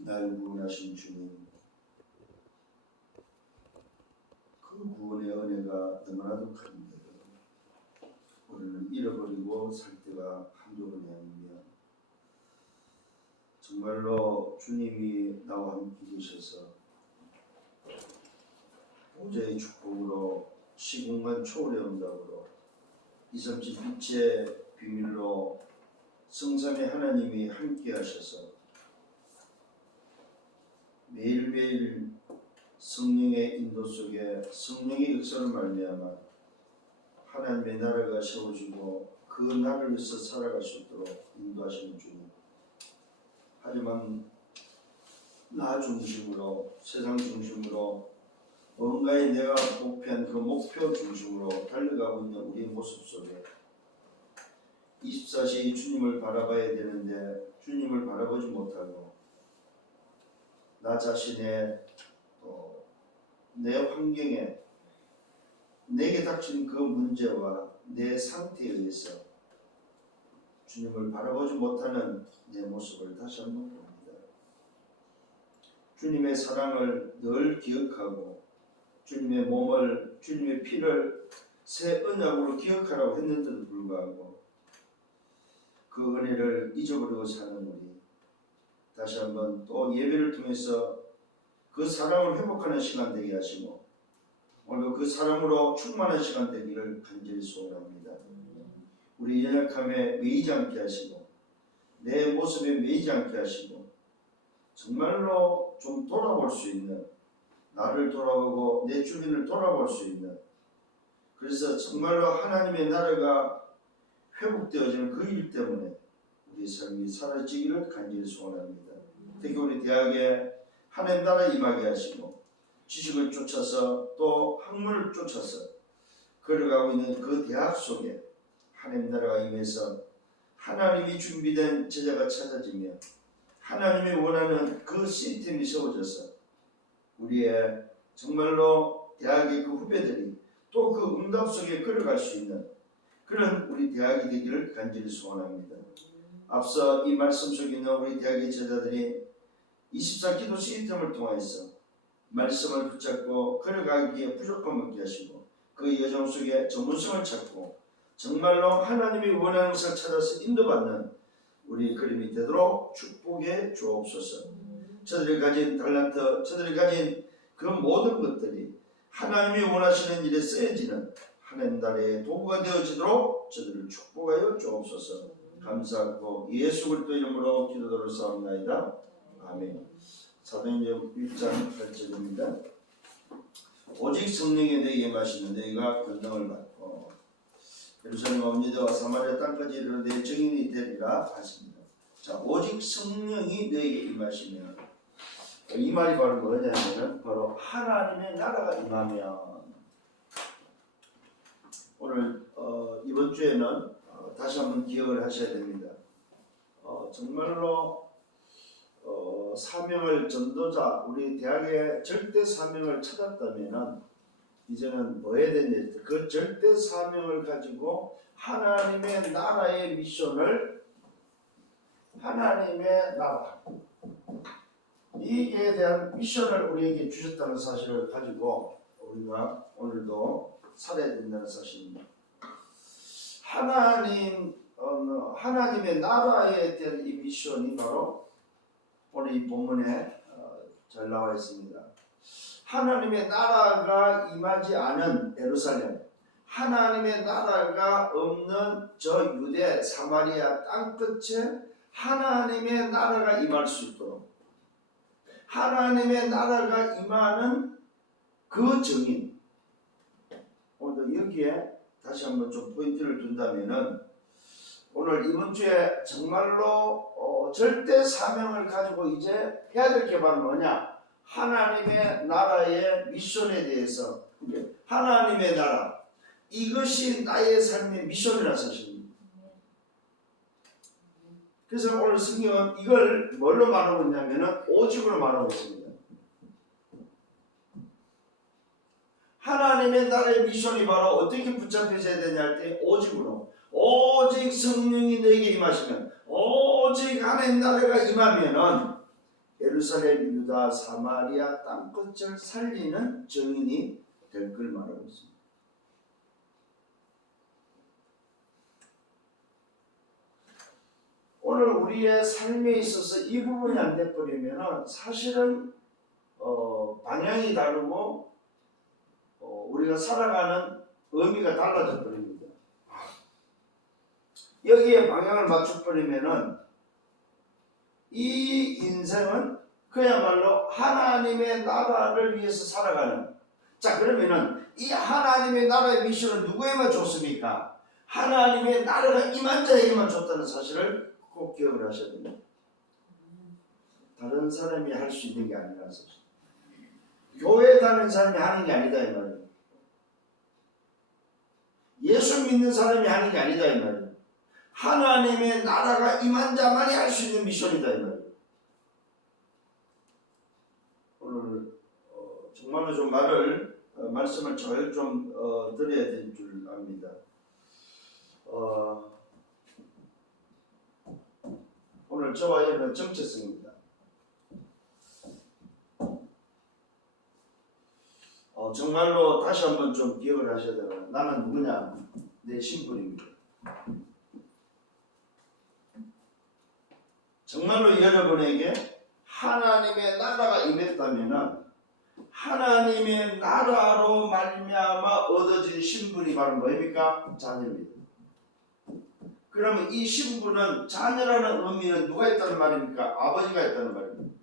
날 구원하신 주님, 그 구원의 은혜가 너무나도 큽니다. 우리는 잃어버리고 살 때가 한두 번이 아니며 정말로 주님이 나와 함께 계셔서 보좌의 축복으로 시공간 초월의 응답으로 237 빛의 비밀로 성삼의 하나님이 함께 하셔서 매일매일 성령의 인도 속에 성령의 역사를 말미암아 하나님의 나라가 세워지고 그 나라를 위해서 살아갈 수 있도록 인도하시는 주님. 하지만 나 중심으로, 세상 중심으로 뭔가에 내가 목표한 그 목표 중심으로 달려가고 있는 우리의 모습 속에 24시 주님을 바라봐야 되는데 주님을 바라보지 못하고 나 자신의 내 환경에 내게 닥친 그 문제와 내 상태에 의해서 주님을 바라보지 못하는 내 모습을 다시 한번 봅니다. 주님의 사랑을 늘 기억하고 주님의 몸을, 주님의 피를 새 언약으로 기억하라고 했는데도 불구하고 그 은혜를 잊어버리고 사는 우리, 다시 한번 또 예배를 통해서 그 사랑을 회복하는 시간 되게 하시고 오늘 그 사랑으로 충만한 시간 되기를 간절히 소원합니다. 우리 연약함에 매이지 않게 하시고 내 모습에 매이지 않게 하시고 정말로 좀 돌아볼 수 있는, 나를 돌아보고 내 주변을 돌아볼 수 있는, 그래서 정말로 하나님의 나라가 회복되어지는 그 일 때문에 우리 삶이 사라지기를 간절히 소원합니다. 특히 우리 대학에 하나님 나라 임하게 하시고 지식을 쫓아서 또 학문을 쫓아서 걸어가고 있는 그 대학 속에 하나님 나라가 임해서 하나님이 준비된 제자가 찾아지며 하나님이 원하는 그 시스템이 세워져서 우리의 정말로 대학의 그 후배들이 또 그 응답 속에 걸어갈 수 있는 그런 우리 대학이 되기를 간절히 소원합니다. 앞서 이 말씀 속에 있는 우리 대학의 제자들이 24기도 시스템을 통해서 말씀을 붙잡고 걸어가기에 부족함을 없게 하시고 그 여정 속에 전문성을 찾고 정말로 하나님이 원하는 것을 찾아서 인도받는 우리 그림이 되도록 축복해 주옵소서. 저들이 가진 달란트, 저들이 가진 그 모든 것들이 하나님이 원하시는 일에 쓰여지는 하나님 나라의 도구가 되어지도록 저들을 축복하여 주옵소서. 감사하고 예수 그리스도 이름으로 기도를 드리옵나이다. 아멘. 사도행전 1장 8절입니다. 오직 성령이 내게 임하시는 너희가 권능을 받고 예루살렘 온 유대와 사마리아 땅까지 이르러 내 증인이 되리라 하십니다. 자, 오직 성령이 너희에게 임하시면 이 말이 바로 뭐냐면 바로 하나님의 나라가 임하면 오늘 이번 주에는 다시 한번 기억을 하셔야 됩니다. 정말로 사명을 전도자, 우리 대학의 절대 사명을 찾았다면은 이제는 뭐 해야 되는지 그 절대 사명을 가지고 하나님의 나라의 미션을, 하나님의 나라 이에 대한 미션을 우리에게 주셨다는 사실을 가지고 우리가 오늘도 살아야 된다는 사실입니다. 하나님의 나라에 대한 이 미션이 바로 오늘 이 본문에 잘 나와 있습니다. 하나님의 나라가 임하지 않은 예루살렘, 하나님의 나라가 없는 저 유대 사마리아 땅끝에 하나님의 나라가 임할 수 있도록 하나님의 나라가 임하는 그 정인, 오늘도 여기에 다시 한번 좀 포인트를 둔다면은 오늘 이번 주에 정말로 절대 사명을 가지고 이제 해야 될 게 바로 뭐냐? 하나님의 나라의 미션에 대해서, 하나님의 나라, 이것이 나의 삶의 미션이라는 사실입니다. 그래서 오늘 성경은 이걸 뭘로 말하고 있냐면은 오직으로 말하고 있습니다. 하나님의 나라의 미션이 바로 어떻게 붙잡혀져야 되냐 할 때 오직으로, 오직 성령이 너에게 임하시면, 오직 하나님 나라가 임하면은 예루살렘, 유다, 사마리아 땅끝을 살리는 증인이 될 걸 말하고 있습니다. 오늘 우리의 삶에 있어서 이 부분이 안 돼버리면 사실은 방향이 다르고 우리가 살아가는 의미가 달라져 버립니다. 여기에 방향을 맞춰버리면은 이 인생은 그야말로 하나님의 나라를 위해서 살아가는. 자, 그러면은 이 하나님의 나라의 미션을 누구에만 줬습니까? 하나님의 나라가 임한 자에게만 줬다는 사실을 꼭 기억을 하셔야 됩니다. 다른 사람이 할 수 있는 게 아니라서. 교회 다니는 사람이 하는 게 아니다 이 말이에요. 예수 믿는 사람이 하는 게 아니다 이 말이에요. 하나님의 나라가 임한 자만이 할 수 있는 미션이다 이 말이에요. 오늘 정말로 좀 말씀을 잘 좀 드려야 될 줄 압니다. 오늘 저와 여러분의 정체성입니다. 정말로 다시 한번 좀 기억을 하셔야 돼요. 나는 누구냐? 내 신분입니다. 정말로 여러분에게 하나님의 나라가 임했다면은 하나님의 나라로 말미암아 얻어진 신분이 바로 뭐입니까? 자녀입니다. 그러면 이 신분은, 자녀라는 의미는 누가 있다는 말입니까? 아버지가 있다는 말입니다.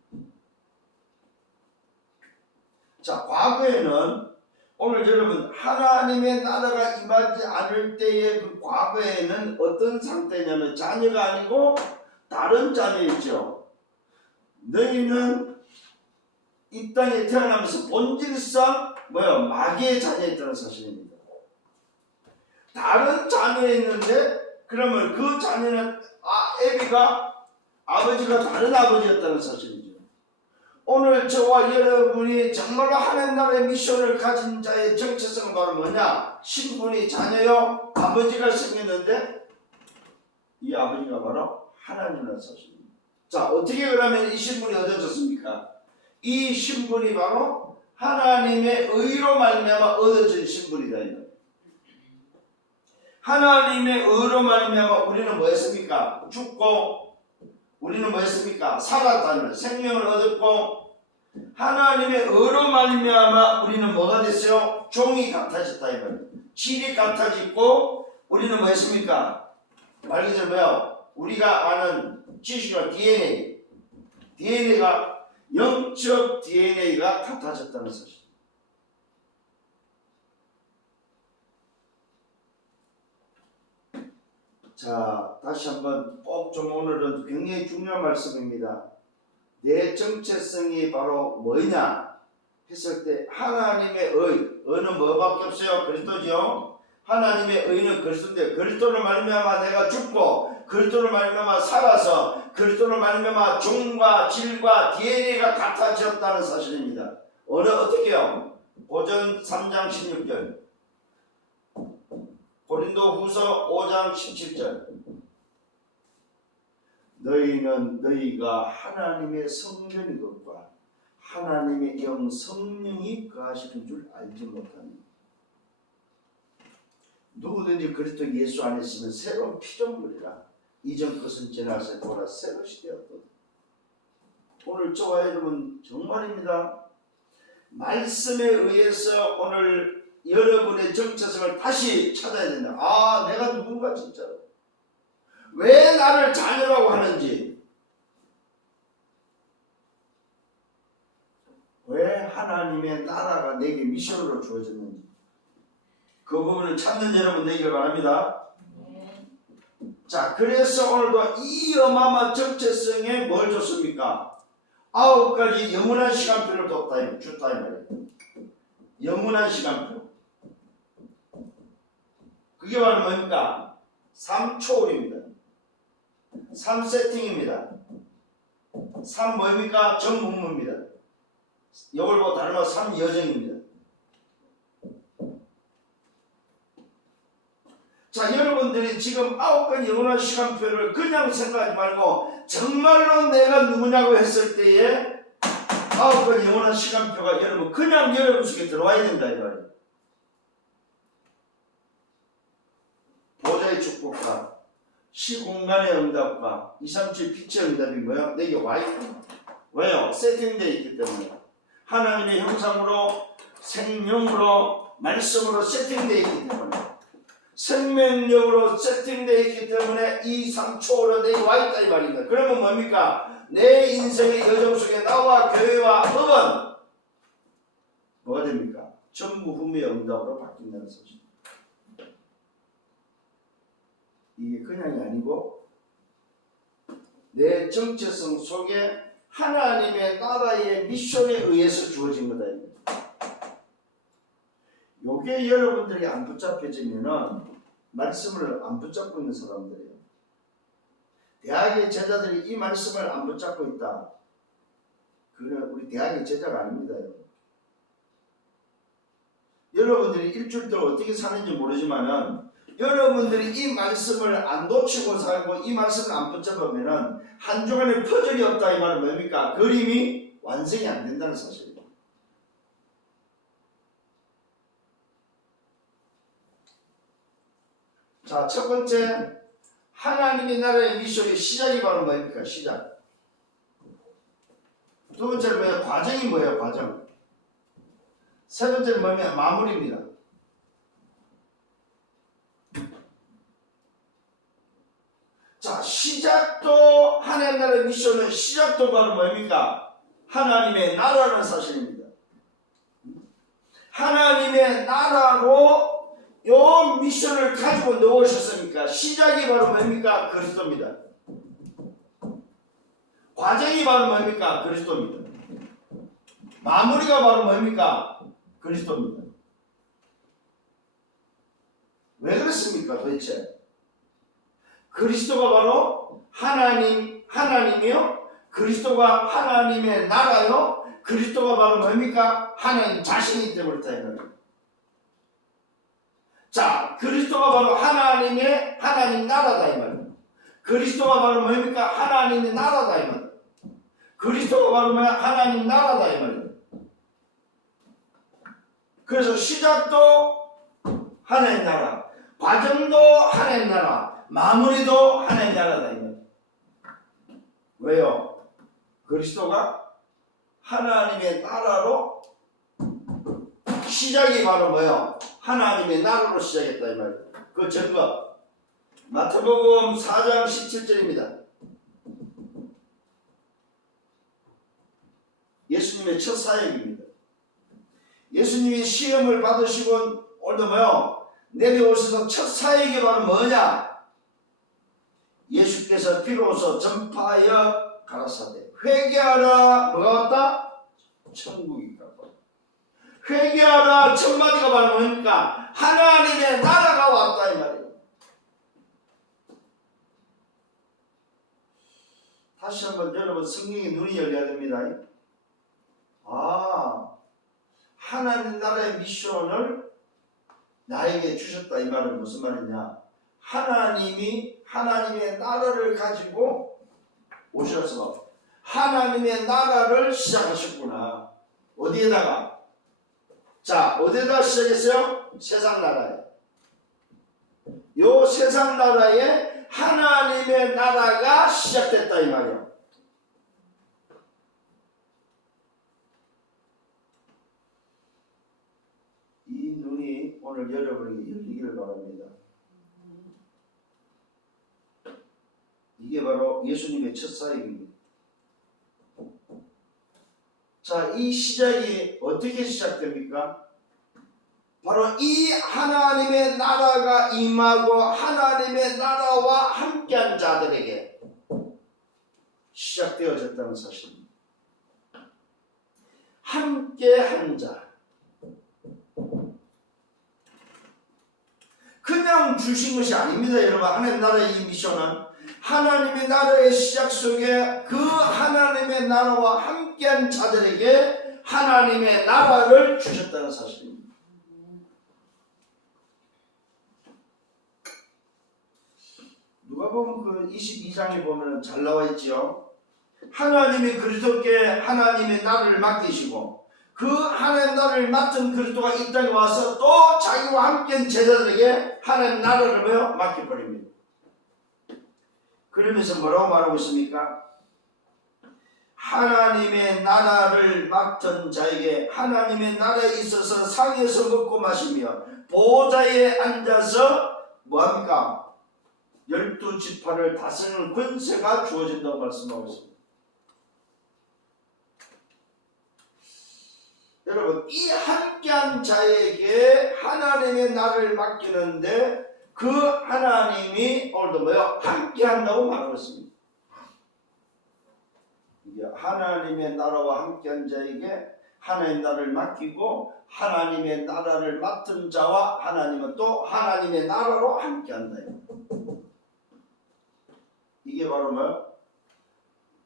자, 과거에는 오늘 여러분 하나님의 나라가 임하지 않을 때의 그 과거에는 어떤 상태냐면 자녀가 아니고 다른 자녀이죠. 너희는 이 땅에 태어나면서 본질상 마귀의 자녀였다는 사실입니다. 다른 자녀였는데 그러면 그 자녀는 애비가 아버지가 다른 아버지였다는 사실이죠. 오늘 저와 여러분이 정말로 하나님 나라의 미션을 가진 자의 정체성은 바로 뭐냐? 신분이 자녀요 아버지가 생겼는데 이 아버지가 바로 하나님이라는 사실입니다. 자, 어떻게 그러면 이 신분이 얻어졌습니까? 이 신분이 바로 하나님의 의로 말미암아 얻어진 신분이다. 하나님의 의로 말미암아 우리는 뭐 했습니까? 죽고 우리는 뭐 했습니까? 살았다는 생명을 얻었고 하나님의 의로 말미암아 우리는 뭐가 됐어요? 종이 같아졌다 이 말이에요. 질이 같아졌고 우리는 뭐 했습니까? 말 그대로 뭐요? 우리가 아는 지식과 DNA가 영적 DNA가 같아졌다는 사실. 자, 다시 한번 꼭 좀 오늘은 굉장히 중요한 말씀입니다. 내 정체성이 바로 뭐냐 했을 때 하나님의 의는 뭐밖에 없어요? 그리스도죠. 하나님의 의는 그리스도인데 그리스도를 말미암아 내가 죽고 그리스도를 말미암아 살아서 그리스도를 말미암아 종과 질과 DNA가 같아졌다는 사실입니다. 어떻게요? 고전 3장 16절 고린도 후서 5장 17절 너희는 너희가 하나님의 성전인 것과 하나님의 영 성령이 거하시는 줄 알지 못합니다. 누구든지 그리스도 예수 안에 있으면 새로운 피조물이라 이전 것은 지나서 보라 새 것이 되었거든. 오늘 저와 여러분 정말입니다. 말씀에 의해서 오늘 여러분의 정체성을 다시 찾아야 된다. 내가 누군가 진짜로 왜 나를 자녀라고 하는지, 왜 하나님의 나라가 내게 미션으로 주어졌는지 그 부분을 찾는 여러분 되기를 바랍니다. 자, 그래서 오늘도 이 어마어마한 정체성에 뭘 줬습니까? 9가지 영원한 시간표를 줬다 이 말이에요. 영원한 시간표. 그게 바로 뭡니까? 3초월입니다. 3세팅입니다. 3 뭐입니까? 전문무입니다. 이걸 뭐 다른 말 3여정입니다. 자, 여러분 여러분들이 지금 9건 영원한 시간표를 그냥 생각하지 말고 정말로 내가 누구냐고 했을 때에 9건 영원한 시간표가 여러분 그냥 여러분 속에 들어와야 된다 이 말이에요. 보좌의 축복과 시공간의 응답과 237 빛의 응답이 뭐야? 내게 와있구나. 왜요? 세팅되어 있기 때문에. 하나님의 형상으로 생명으로 말씀으로 세팅되어 있기 때문에 생명력으로 세팅되어 있기 때문에 이 상초로 내게 와있다 이 말입니다. 그러면 뭡니까? 내 인생의 여정 속에 나와 교회와 법은 뭐가 됩니까? 전부 후미의 응답으로 바뀐다는 소식. 이게 그냥이 아니고 내 정체성 속에 하나님의 나라의 미션에 의해서 주어진 거다. 요게 여러분들이 안 붙잡혀지면은 말씀을 안 붙잡고 있는 사람들이에요. 대학의 제자들이 이 말씀을 안 붙잡고 있다. 그건 우리 대학의 제자가 아닙니다. 여러분들이 일주일 동안 어떻게 사는지 모르지만은 여러분들이 이 말씀을 안 놓치고 살고 이 말씀을 안 붙잡으면은 한 주간에 퍼즐이 없다 이 말은 뭡니까? 그림이 완성이 안 된다는 사실입니다. 자, 첫 번째 하나님의 나라의 미션의 시작이 바로 뭡니까? 시작. 두 번째는 뭐예요? 과정이 뭐예요? 과정. 세 번째는 뭐냐면 마무리입니다. 자, 시작도 하나님의 나라의 미션은 시작도 바로 뭡니까? 하나님의 나라라는 사실입니다. 하나님의 나라로 요 미션을 가지고 넣으셨으니까 시작이 바로 뭡니까? 그리스도입니다. 과정이 바로 뭡니까? 그리스도입니다. 마무리가 바로 뭡니까? 그리스도입니다. 왜 그렇습니까? 도대체? 그리스도가 바로 하나님이요? 그리스도가 하나님의 나라요? 그리스도가 바로 뭡니까? 하나님 자신이기 때문에 그렇다. 자, 그리스도가 바로 하나님 나라다 이 말이에요. 그리스도가 바로 뭡니까? 하나님의 나라다 이 말이에요. 그리스도가 바로 뭐야? 하나님 나라다 이 말이에요. 그래서 시작도 하나님 나라, 과정도 하나님 나라, 마무리도 하나님 나라다 이 말이에요. 왜요? 그리스도가 하나님의 나라로 시작이 바로 뭐예요? 하나님의 나라로 시작했다 이 말이에요. 그 증거 마태복음 4장 17절입니다. 예수님의 첫 사역입니다. 예수님이 시험을 받으시고 오늘도 뭐요? 내려오셔서 첫 사역이 바로 뭐냐? 예수께서 비로소 전파하여 가라사대 회개하라. 뭐가 왔다? 천국이 갔다. 회개하라 첫 마디가 바로 뭡니까? 하나님의 나라가 왔다 이 말이에요. 다시 한번 여러분 성령의 눈이 열려야 됩니다. 아, 하나님 나라의 미션을 나에게 주셨다 이 말은 무슨 말이냐? 하나님이 하나님의 나라를 가지고 오셔서 하나님의 나라를 시작하셨구나. 어디에다가? 자, 어디에다 시작했어요? 세상 나라에. 요 세상 나라에 하나님의 나라가 시작됐다 이 말이에요. 이 눈이 오늘 여러분에게 열리기를 바랍니다. 이게 바로 예수님의 첫 사역입니다. 자, 이 시작이 어떻게 시작됩니까? 바로 이 하나님의 나라가 임하고 하나님의 나라와 함께한 자들에게 시작되어졌다는 사실입니다. 함께한 자. 그냥 주신 것이 아닙니다. 여러분, 하나님의 나라의 이 미션은 하나님의 나라의 시작 속에 그 하나님의 나라와 함께한 자들에게 하나님의 나라를 주셨다는 사실입니다. 마가복음 그 22장에 보면 잘 나와 있지요. 하나님이 그리스도께 하나님의 나라를 맡기시고 그 하나님 나라를 맡은 그리스도가 이 땅에 와서 또 자기와 함께 제자들에게 하나님 나라를 맡겨버립니다. 그러면서 뭐라고 말하고 있습니까? 하나님의 나라를 맡은 자에게 하나님의 나라에 있어서 상에서 먹고 마시며 보좌에 앉아서 뭐합니까? 12지파를 다스리는 권세가 주어진다고 말씀하고 있습니다. 여러분, 이 함께한 자에게 하나님의 나라를 맡기는데 그 하나님이 오늘도 함께한다고 말하고 있습니다. 하나님의 나라와 함께한 자에게 하나님의 나라를 맡기고 하나님의 나라를 맡은 자와 하나님은 또 하나님의 나라로 함께한다. 이게 바로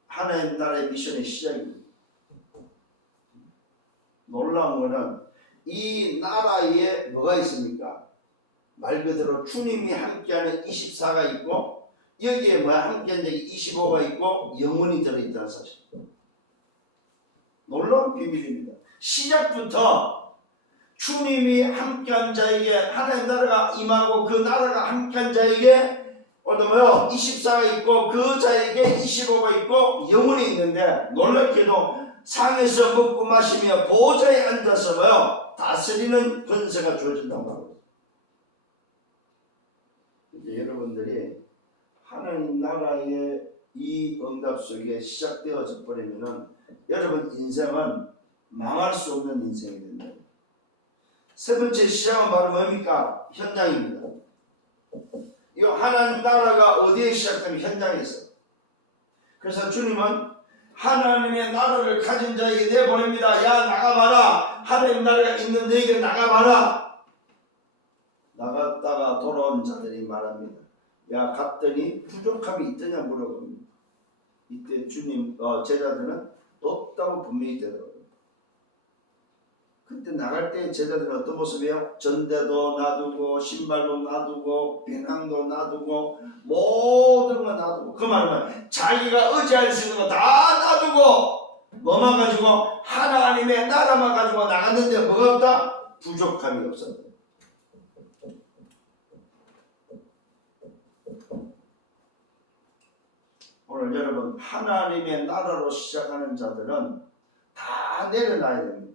하나님 나라의 미션의 시작입니다. 놀라운 것은 이 나라에 뭐가 있습니까? 말 그대로 주님이 함께하는 24가 있고 여기에 함께한 적이 25가 있고 영혼이 들어있다는 사실. 놀라운 비밀입니다. 시작부터 주님이 함께한 자에게 하나님 나라가 임하고 그 나라가 함께한 자에게 24가 있고 그 자에게 25가 있고 영혼이 있는데 놀랍게도 상에서 먹고 마시며 보좌에 앉아서 다스리는 권세가 주어진다고 말합니다. 이제 여러분들이 하나님 나라의 이 응답 속에 시작되어져 버리면은 여러분 인생은 망할 수 없는 인생이 된다. 세 번째 시작은 바로 뭡니까? 현장입니다. 이 하나님 나라가 어디에 시작되면 현장에서. 그래서 주님은 하나님의 나라를 가진 자에게 내보냅니다. 야 나가봐라. 하나님 나라가 있는 너에게 나가봐라. 나갔다가 돌아온 자들이 말합니다. 야 갔더니 부족함이 있더냐 물어봅니다. 이때 주님 제자들은 없다고 분명히 되더라고요. 그때 나갈 때 제자들은 어떤 모습이에요? 전대도 놔두고 신발도 놔두고 배낭도 놔두고 모든 거 놔두고 그 말은 자기가 의지할 수 있는 거 다 놔두고 뭐만 가지고 하나님의 나라만 가지고 나갔는데 뭐가 없다? 부족함이 없었다. 오늘 여러분 하나님의 나라로 시작하는 자들은 다 내려놔야 됩니다.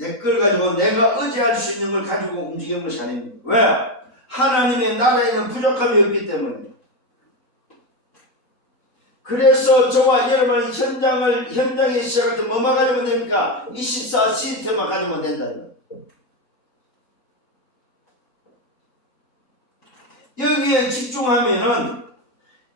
내 걸 가지고 내가 의지할 수 있는 걸 가지고 움직이는 것이 아닙니다. 왜? 하나님의 나라에는 부족함이 없기 때문에. 그래서 저와 여러분 현장에 시작할 때 뭐만 가지면 됩니까? 24 시스템만 가지면 된다. 여기에 집중하면은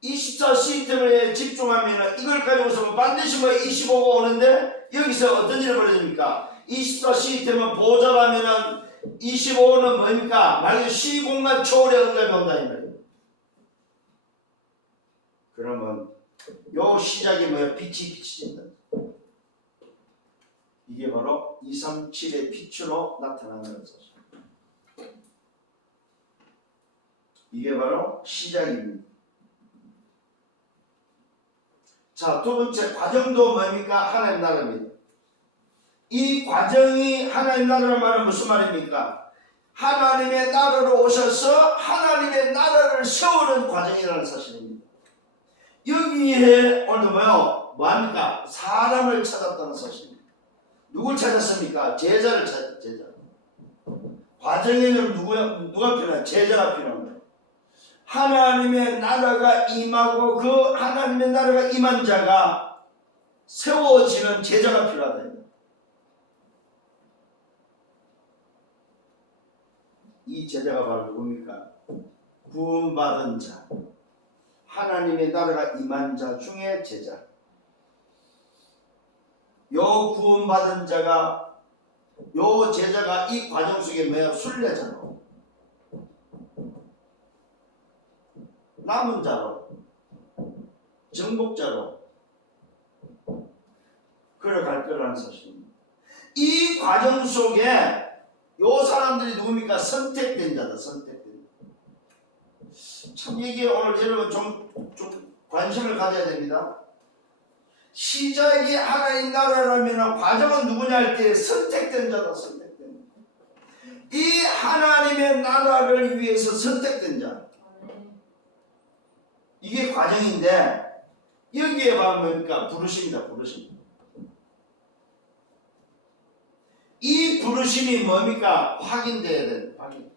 24 시스템에 집중하면은 이걸 가지고서 반드시 25가 오는데 여기서 어떤 일이 벌어집니까? 24 시스템은 보좌라면은 25는 뭡니까? 말 그대로 시공간 초월의 응답이 온다 이 말이에요. 그러면 요 시작이 빛이 비치진다. 이게 바로 237의 빛으로 나타나는 것이죠. 이게 바로 시작입니다. 자, 두 번째 과정도 뭡니까? 하나님 나라입니다. 이 과정이 하나님 나라란 말은 무슨 말입니까? 하나님의 나라로 오셔서 하나님의 나라를 세우는 과정이라는 사실입니다. 여기에 오늘 뭐합니까? 사람을 찾았다는 사실입니다. 누굴 찾았습니까? 제자를 찾았다. 제자. 과정에는 누가 필요해? 제자가 필요한 거예요. 하나님의 나라가 임하고 그 하나님의 나라가 임한 자가 세워지는 제자가 필요하다. 이 제자가 바로 누굽니까? 구원받은 자, 하나님의 나라가 임한 자 중에 제자. 요 구원받은 자가, 요 제자가 이 과정 속에 순례자로, 남은 자로, 정복자로 걸어갈 거라는 사실입니다. 이 과정 속에 요 사람들이 누굽니까? 선택된 자다. 선택된 자. 참 이게 오늘 여러분 좀 관심을 가져야 됩니다. 시작이 하나님 나라라면 과정은 누구냐 할 때 선택된 자다. 선택된 자. 이 하나님의 나라를 위해서 선택된 자. 이게 과정인데 여기에 보면 뭡니까? 부르심이다. 부르심. 이 부르심이 뭡니까? 확인돼야 돼. 확인.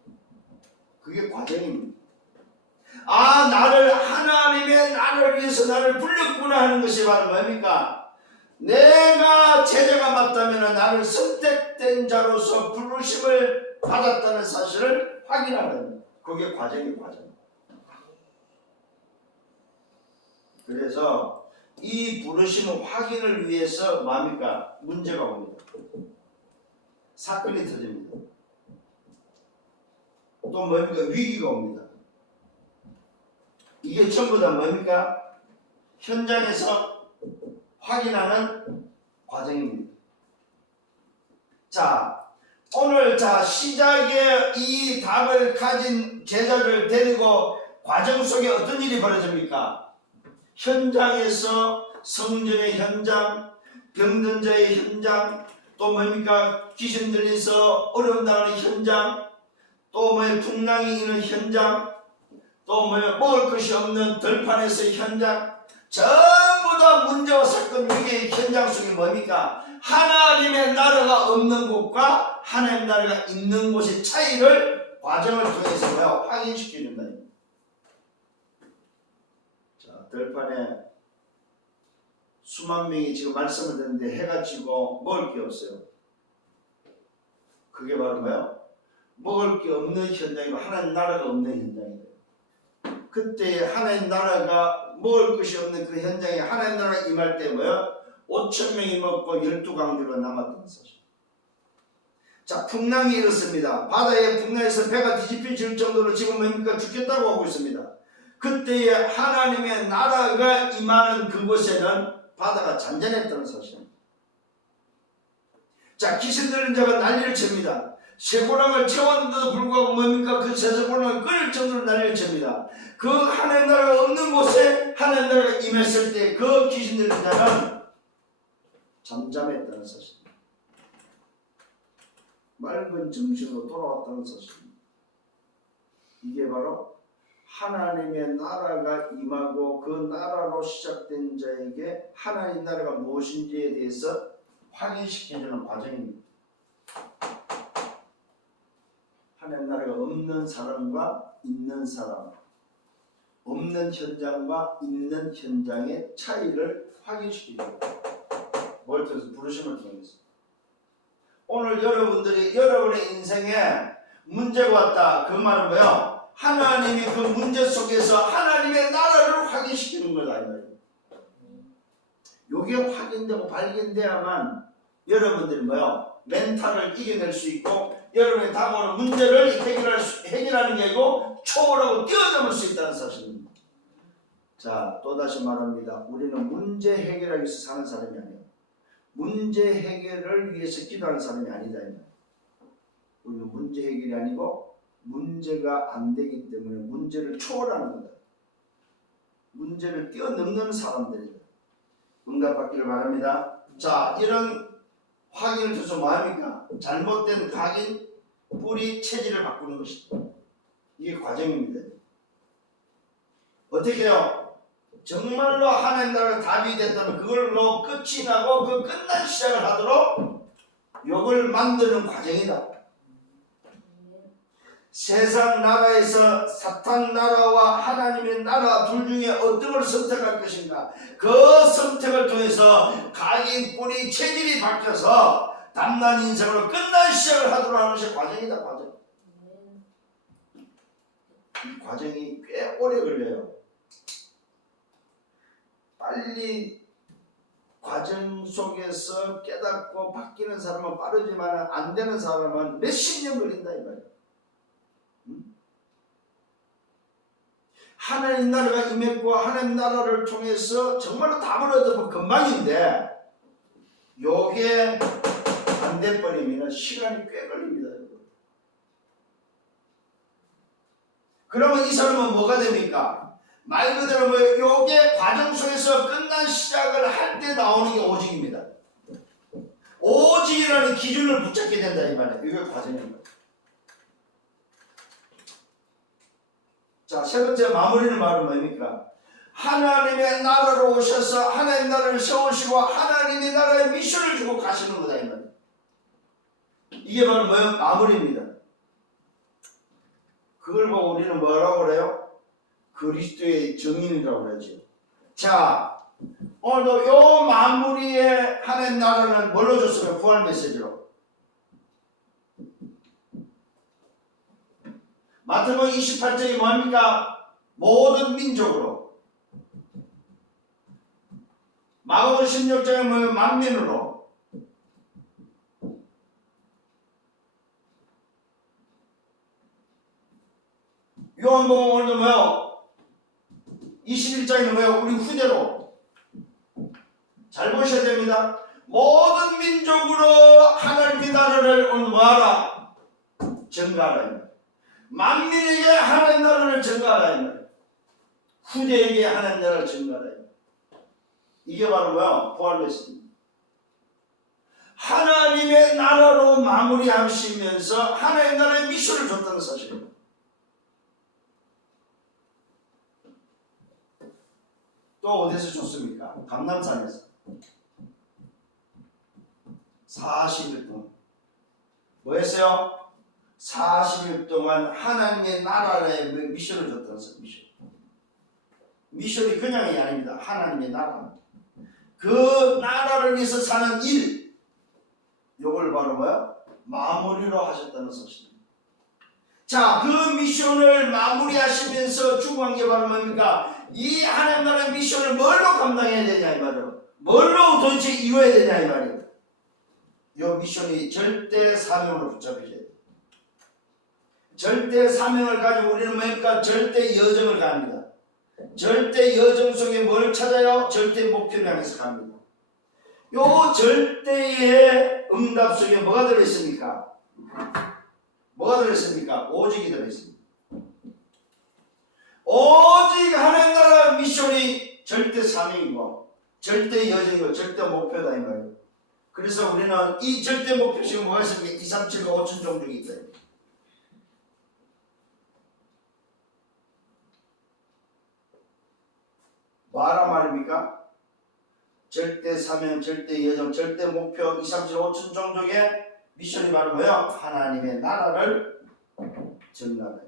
그게 과정입니다. 아, 나를 하나님의 나를 위해서 나를 불렀구나 하는 것이 바로 뭡니까? 내가 제자가 맞다면 나를 선택된 자로서 부르심을 받았다는 사실을 확인하는 그게 과정이에요. 과정. 그래서 이 부르심 확인을 위해서 뭡니까? 문제가 옵니다. 사건이 터집니다. 또 뭡니까? 위기가 옵니다. 이게 전부 다 뭡니까? 현장에서 확인하는 과정입니다. 자, 오늘 시작에 이 답을 가진 제자를 데리고 과정 속에 어떤 일이 벌어집니까? 현장에서 성전의 현장, 병든 자의 현장, 또 뭡니까? 귀신 들려서 어려움 당하는 현장, 또 풍랑이 있는 현장, 또 먹을 것이 없는 들판에서 현장, 전부 다 문제와 사건 위기의 현장 속에 뭡니까? 하나님의 나라가 없는 곳과 하나님의 나라가 있는 곳의 차이를 과정을 통해서 확인시켜준다. 자, 들판에 수만 명이 지금 말씀을 듣는데 해가 지고 먹을 게 없어요. 그게 바로 뭐예요? 먹을 게 없는 현장이고 하나님 나라가 없는 현장이에요. 그때 하나님 나라가 먹을 것이 없는 그 현장에 하나님 나라가 임할 때 뭐예요? 5,000명이 먹고 12강주로 남았다는 사실. 자, 풍랑이 일었습니다. 바다에 풍랑에서 배가 뒤집혀질 정도로 지금 뭡니까? 죽겠다고 하고 있습니다. 그때에 하나님의 나라가 임하는 그곳에는 바다가 잔잔했다는 사실입니다. 자, 귀신 들린 자가 난리를 칩니다. 쇠고랑을 채웠는데도 불구하고 뭡니까? 그 쇠고랑을 끊을 정도로 난리를 칩니다. 그 하나님 나라가 없는 곳에 하나님 나라가 임했을 때 그 귀신 들린 자는 잠잠했다는 사실입니다. 맑은 정신으로 돌아왔다는 사실입니다. 이게 바로 하나님의 나라가 임하고 그 나라로 시작된 자에게 하나님 나라가 무엇인지에 대해서 확인시켜주는 과정입니다. 하나님 나라가 없는 사람과 있는 사람, 없는 현장과 있는 현장의 차이를 확인시키죠. 뭘 통해서? 부르심을 통해서. 오늘 여러분들이 여러분의 인생에 문제가 왔다. 그 말은 뭐예요? 하나님이 그 문제 속에서 하나님의 나라를 확인시키는 거다. 이 말이에요. 이게 확인되고 발견돼야만 여러분들이 뭐예요? 멘탈을 이겨낼 수 있고 여러분이 다가오는 문제를 해결하는 게 아니고 초월하고 뛰어넘을 수 있다는 사실입니다. 자, 또다시 말합니다. 우리는 문제 해결하기 위해서 사는 사람이 아니에요. 문제 해결을 위해서 기도하는 사람이 아니다. 우리는 문제 해결이 아니고 문제가 안 되기 때문에 문제를 초월하는 거다. 문제를 뛰어넘는 사람들이다. 응답받기를 바랍니다. 자, 이런 확인을 통해서 뭐합니까? 잘못된 각인, 뿌리, 체질을 바꾸는 것이다. 이게 과정입니다. 어떻게 해요? 정말로 하나님 나라가 답이 됐다면 그걸로 끝이 나고 그 끝난 시작을 하도록 이걸 만드는 과정이다. 세상 나라에서 사탄 나라와 하나님의 나라 둘 중에 어떤 걸 선택할 것인가? 그 선택을 통해서 각인, 뿌리, 체질이 바뀌어서 담난 인생으로 끝난 시작을 하도록 하는 것이 과정이다. 과정. 이 과정이 꽤 오래 걸려요. 빨리 과정 속에서 깨닫고 바뀌는 사람은 빠르지만 안 되는 사람은 몇십 년 걸린다 이 말이에요. 하나님 나라가 임했고 하나님 나라를 통해서 정말로 답을 얻어보면 금방인데 요게 안 돼버리면 시간이 꽤 걸립니다. 그러면 이 사람은 뭐가 됩니까? 말 그대로 뭐 요게 과정 속에서 끝난 시작을 할 때 나오는 게 오직입니다. 오직이라는 기준을 붙잡게 된다 이 말이에요. 이게 과정입니다. 자, 세 번째 마무리는 바로 뭡니까? 하나님의 나라로 오셔서 하나님의 나라를 세우시고 하나님의 나라의 미션을 주고 가시는 거다 이 말이에요. 이게 바로 뭐예요? 마무리입니다. 그걸 보고 우리는 뭐라고 그래요? 그리스도의 정인이라고 그러죠. 자, 오늘도 요 마무리에 하나님 나라는 뭘로 줬어요? 부활 메시지로. 마태복음 28장이 뭐합니까? 모든 민족으로. 마가복음 16장에 뭐예요? 만민으로. 요한복음 오늘도 뭐예요? 21장에는 뭐예요? 우리 후대로. 잘 보셔야 됩니다. 모든 민족으로 하나님의 나라를 오늘 뭐하라? 전가하라. 만민에게 하나님 나라를 전가하라. 후대에게 하나님 나라를 전가하라. 이게 바로 뭐야? 부활 메시지입니다. 하나님의 나라로 마무리하시면서 하나님의 나라의 미션을 줬다는 사실입니다. 또 어디서 줬습니까? 감람산에서 40일 동안 뭐 했어요? 40일 동안 하나님의 나라의 미션을 줬다는 사실. 미션이 그냥이 아닙니다. 하나님의 나라. 그 나라를 위해서 사는 일, 요걸 바로 뭐야? 마무리로 하셨다는 사실입니다. 자, 그 미션을 마무리하시면서 중요한 게 바로 뭡니까? 이 하나님 나라의 미션을 뭘로 감당해야 되냐 이 말이에요. 뭘로 도대체 이루어야 되냐 이 말이에요. 이 미션이 절대 사명으로 붙잡혀야 돼요. 절대 사명을 가지고 우리는 뭡니까? 절대 여정을 갑니다. 절대 여정 속에 뭘 찾아요? 절대 목표를 향해서 갑니다. 요 절대의 응답 속에 뭐가 들어있습니까? 뭐가 들어있습니까? 오직이 들어있습니다. 오직 하나님 나라 미션이 절대 사명이고 절대 여정이고 절대 목표다 이 말이에요. 그래서 우리는 이 절대 목표 지금 뭐가 있습니까? 2, 3, 7, 5천 종족이 있다. 뭐하란 말입니까? 절대 사명, 절대 여정, 절대 목표 2, 3, 7, 5천 종족의 미션이 바로 뭐예요? 하나님의 나라를 전가하다.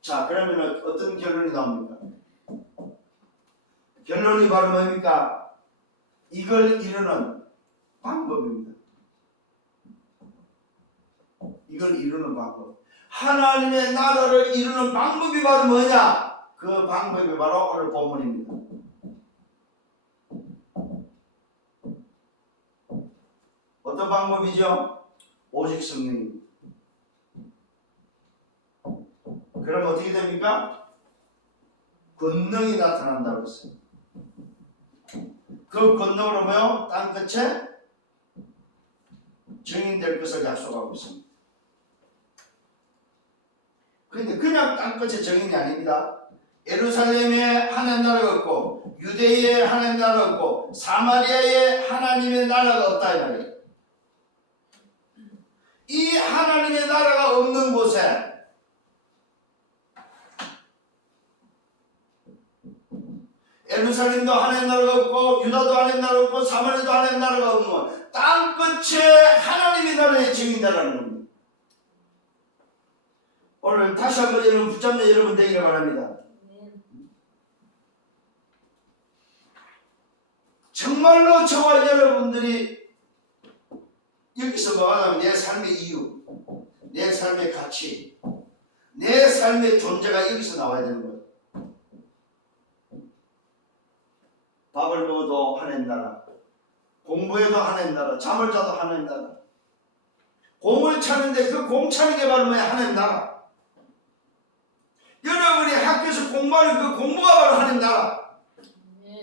자, 그러면 어떤 결론이 나옵니까? 결론이 바로 뭡니까? 이걸 이루는 방법입니다. 이걸 이루는 방법. 하나님의 나라를 이루는 방법이 바로 뭐냐? 그 방법이 바로 오늘 본문입니다. 어떤 방법이죠? 오직 성령입니다. 그러면 어떻게 됩니까? 권능이 나타난다고 했어요. 그 권능으로 뭐요? 땅끝에 증인될 것을 약속하고 있습니다. 그런데 그냥 땅끝의 증인이 아닙니다. 예루살렘에 하나님 나라가 없고 유대에 하나님 나라가 없고 사마리아에 하나님의 나라가 없다 이 말이에요. 이 하나님의 나라가 없는 곳에 예루살렘도 하나님 나라가 없고 유다도 하나님 나라가 없고 사마리아도 하나님 나라가 없는 곳 땅끝에 하나님의 나라의 증인이라는 겁니다. 오늘 다시 한번 여러분 붙잡는 여러분 되기를 바랍니다. 정말로 저와 여러분들이 여기서 뭐가 나면 내 삶의 이유, 내 삶의 가치, 내 삶의 존재가 여기서 나와야 되는 거예요. 밥을 먹어도 하나님 나라, 공부해도 하나님 나라, 잠을 자도 하나님 나라. 공을 차는데 그 공 차는 게 바로 뭐야? 하나님 나라. 여러분이 학교에서 공부하는 그 공부가 바로 하나님 나라.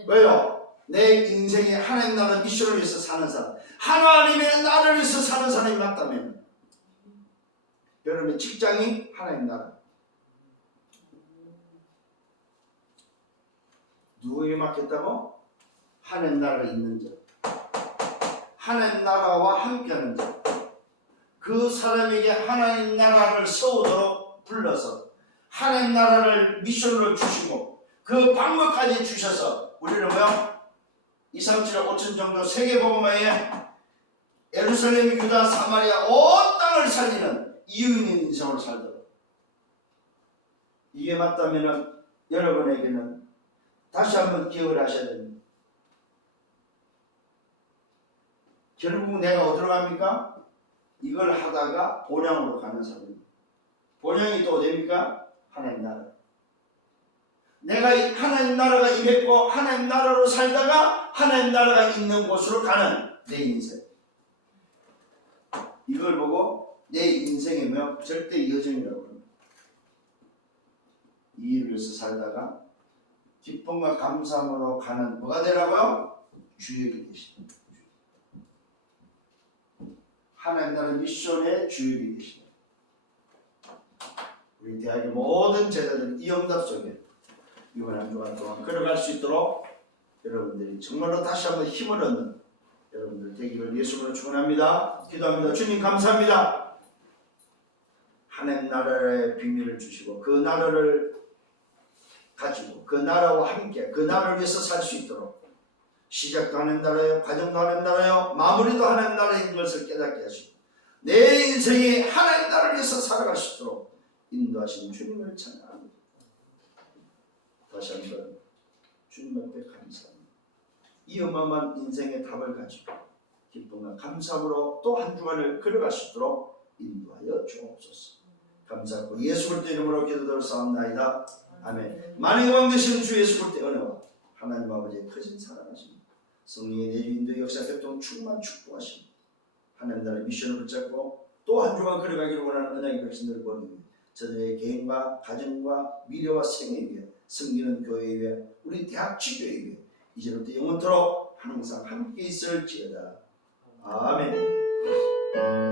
왜요? 내 인생에 하나님 나라 미션을 위해서 사는 사람, 하나님의 나라를 위해서 사는 사람이 맞다면 여러분의 직장이 하나님 나라. 누구에게 맡겼다고? 하나님 나라를 잇는 자, 하나님 나라와 함께하는 자, 그 사람에게 하나님 나라를 세우도록 불러서 하나님 나라를 미션으로 주시고 그 방법까지 주셔서 우리는 뭐야? 2, 3, 7, 5천 정도 세계복음화에 예루살렘, 유다, 사마리아 온 땅을 살리는 이유 있는 인생으로 살도록. 이게 맞다면 여러분에게는 다시 한번 기억을 하셔야 됩니다. 결국 내가 어디로 갑니까? 이걸 하다가 본향으로 가는 사람입니다. 본향이 또 어디입니까? 하나님 나라. 내가 하나님 나라가 임했고 하나님 나라로 살다가 하나님 나라가 있는 곳으로 가는 내 인생. 이걸 보고 내 인생이며 절대 여정이라고 합니다. 이 일을 위해서 살다가 기쁨과 감사함으로 가는 뭐가 되라고요? 주역이 되시다. 하나님 나라 미션의 주역이 되시다. 우리 대학의 모든 제자들은 이 응답 속에 이번 한 주간 동안 걸어갈 수 있도록 여러분들이 정말로 다시 한번 힘을 얻는 여러분들 되기를 예수님으로 축원합니다. 기도합니다. 주님 감사합니다. 하나님 나라의 비밀을 주시고 그 나라를 가지고 그 나라와 함께 그 나라를 위해서 살 수 있도록 시작도 하나님 나라요, 과정도 하나님 나라요, 마무리도 하나님 나라인 것을 깨닫게 하시고 내 인생이 하나님 나라를 위해서 살아갈 수 있도록 인도하신 주님을 찬양합니다. 다시 한번 주님 앞에 감사합니다. 이 어마어마한 인생의 답을 가지고 기쁨과 감사함으로 또 한 주간을 걸어갈 수 있도록 인도하여 주옵소서. 감사하고 예수 그리스도 이름으로 기도드렸사옵나이다. 아멘. 만왕의 왕 되시는 주 예수 그리스도의 은혜와 하나님 아버지의 크신 사랑하심, 성령의 내주 인도 역사 교통 충만 축복하심, 하나님 나라의 미션을 붙잡고 또 한 주간 걸어가기를 원하는 은혜의 백성들을 보니 저들의 개인과 가정과 미래와 생애 위해 섬기는 교회 위해 우리 대학 지교회 위해 이제부터 영원토록 항상 함께 있을지어다. 아멘.